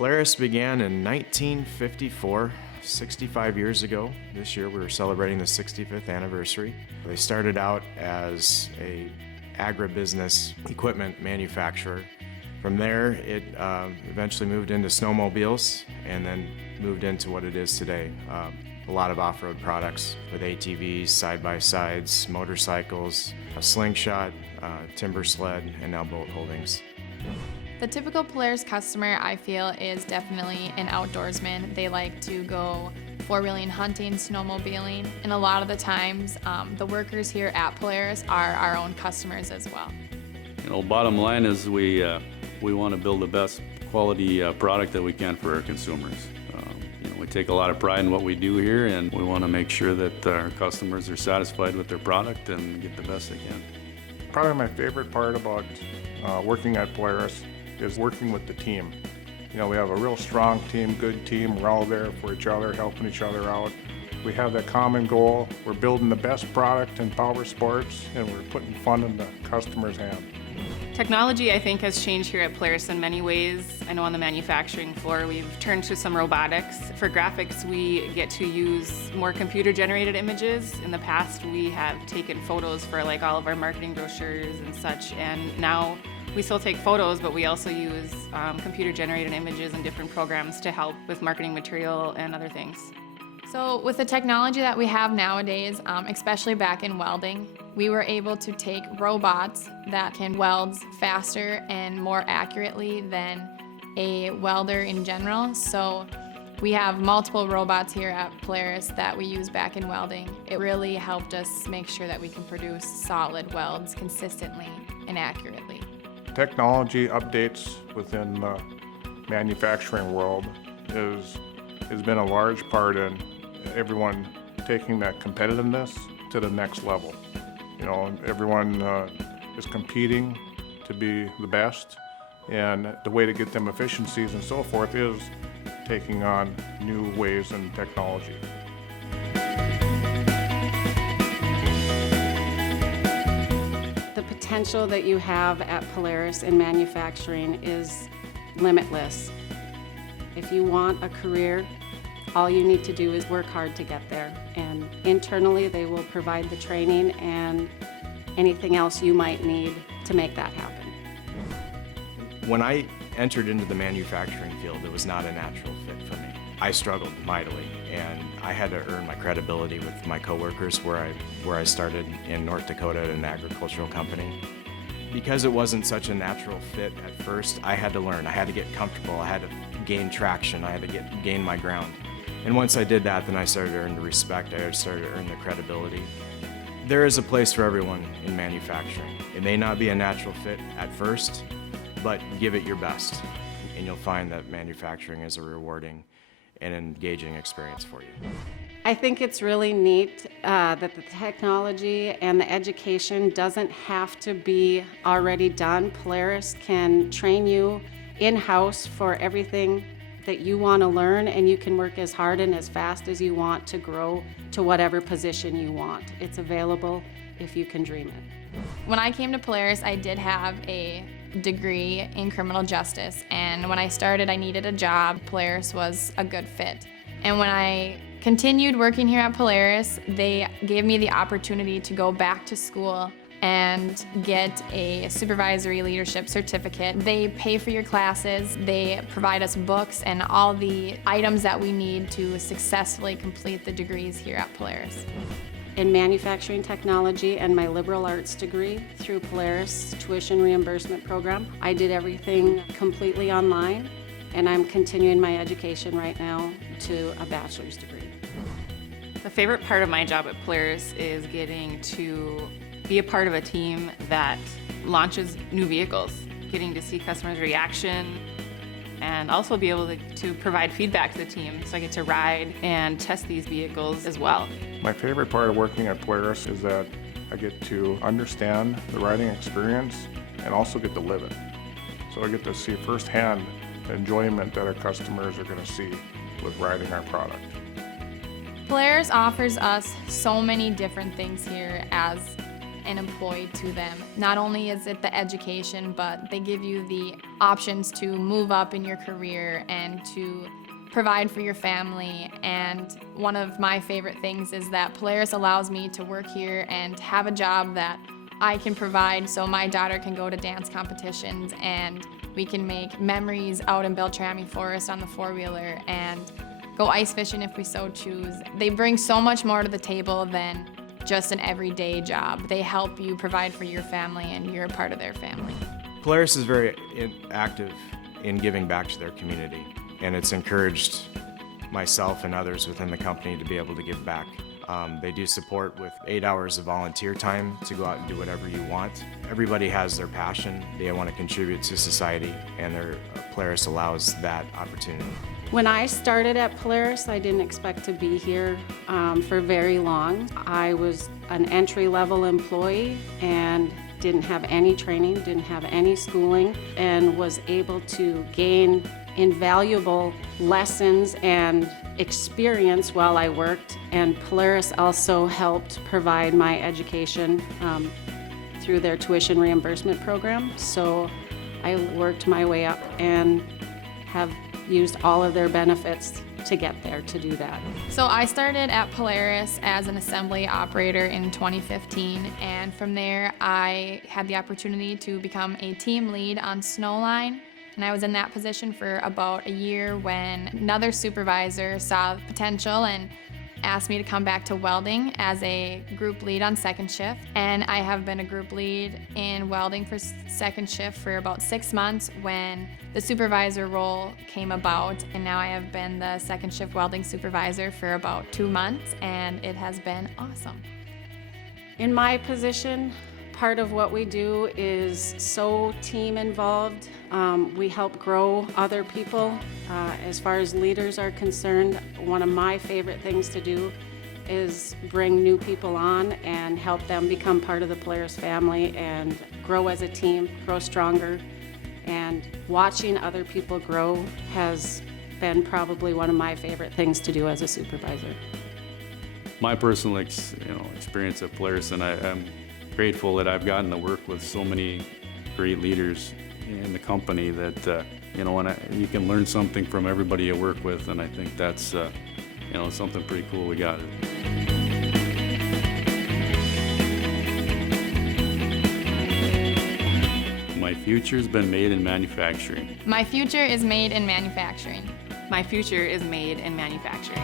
Polaris began in 1954, 65 years ago. This year we were celebrating the 65th anniversary. They started out as a agribusiness equipment manufacturer. From there, it eventually moved into snowmobiles and then moved into what it is today. A lot of off-road products with ATVs, side-by-sides, motorcycles, a slingshot, timber sled, and now boat holdings. The typical Polaris customer, I feel, is definitely an outdoorsman. They like to go four-wheeling, hunting, snowmobiling, and a lot of the times the workers here at Polaris are our own customers as well. Bottom line is we want to build the best quality product that we can for our consumers. We take a lot of pride in what we do here, and we want to make sure that our customers are satisfied with their product and get the best they can. Probably my favorite part about working at Polaris is working with the team. We have a real strong team, good team. We're all there for each other, helping each other out. We have that common goal. We're building the best product in power sports, and we're putting fun in the customer's hand. Technology, I think, has changed here at Polaris in many ways. I know on the manufacturing floor we've turned to some robotics. For graphics, we get to use more computer-generated images. In the past, we have taken photos for all of our marketing brochures and such, and now we still take photos, but we also use computer-generated images and different programs to help with marketing material and other things. So with the technology that we have nowadays, especially back in welding, we were able to take robots that can weld faster and more accurately than a welder in general. So we have multiple robots here at Polaris that we use back in welding. It really helped us make sure that we can produce solid welds consistently and accurately. Technology updates within the manufacturing world has been a large part in everyone taking that competitiveness to the next level. Everyone is competing to be the best, and the way to get them efficiencies and so forth is taking on new ways and technology. The potential that you have at Polaris in manufacturing is limitless. If you want a career, all you need to do is work hard to get there. And internally, they will provide the training and anything else you might need to make that happen. When I entered into the manufacturing field, it was not a natural fit for me. I struggled mightily, and I had to earn my credibility with my coworkers where I started in North Dakota at an agricultural company. Because it wasn't such a natural fit at first, I had to learn. I had to get comfortable. I had to gain traction. I had to gain my ground. And once I did that, then I started to earn the respect. I started to earn the credibility. There is a place for everyone in manufacturing. It may not be a natural fit at first, but give it your best, and you'll find that manufacturing is a rewarding and engaging experience for you. I think it's really neat that the technology and the education doesn't have to be already done. Polaris can train you in-house for everything that you want to learn, and you can work as hard and as fast as you want to grow to whatever position you want. It's available if you can dream it. When I came to Polaris, I did have a degree in criminal justice, and when I started, I needed a job. Polaris was a good fit. And when I continued working here at Polaris, they gave me the opportunity to go back to school and get a supervisory leadership certificate. They pay for your classes, they provide us books and all the items that we need to successfully complete the degrees here at Polaris. In manufacturing technology and my liberal arts degree through Polaris tuition reimbursement program, I did everything completely online, and I'm continuing my education right now to a bachelor's degree. The favorite part of my job at Polaris is getting to be a part of a team that launches new vehicles, getting to see customers' reaction, and also be able to provide feedback to the team. So I get to ride and test these vehicles as well. My favorite part of working at Polaris is that I get to understand the riding experience and also get to live it. So I get to see firsthand the enjoyment that our customers are going to see with riding our product. Polaris offers us so many different things here as an employee to them. Not only is it the education, but they give you the options to move up in your career and to provide for your family. And one of my favorite things is that Polaris allows me to work here and have a job that I can provide so my daughter can go to dance competitions and we can make memories out in Beltrami Forest on the four-wheeler and go ice fishing if we so choose. They bring so much more to the table than just an everyday job. They help you provide for your family and you're a part of their family. Polaris is very active in giving back to their community, and it's encouraged myself and others within the company to be able to give back. They do support with 8 hours of volunteer time to go out and do whatever you want. Everybody has their passion. They want to contribute to society, and Polaris allows that opportunity. When I started at Polaris, I didn't expect to be here for very long. I was an entry-level employee and didn't have any training, didn't have any schooling, and was able to gain invaluable lessons and experience while I worked. And Polaris also helped provide my education through their tuition reimbursement program. So I worked my way up and have used all of their benefits to get there to do that. So I started at Polaris as an assembly operator in 2015, and from there I had the opportunity to become a team lead on Snowline. And I was in that position for about a year when another supervisor saw potential and asked me to come back to welding as a group lead on second shift. And I have been a group lead in welding for second shift for about 6 months when the supervisor role came about. And now I have been the second shift welding supervisor for about 2 months, and it has been awesome. In my position, part of what we do is so team involved. We help grow other people. As far as leaders are concerned, one of my favorite things to do is bring new people on and help them become part of the Polaris family and grow as a team, grow stronger. And watching other people grow has been probably one of my favorite things to do as a supervisor. My personal experience at Polaris, and I'm grateful that I've gotten to work with so many great leaders in the company that you can learn something from everybody you work with, and I think that's something pretty cool we got. My future's been made in manufacturing. My future is made in manufacturing. My future is made in manufacturing.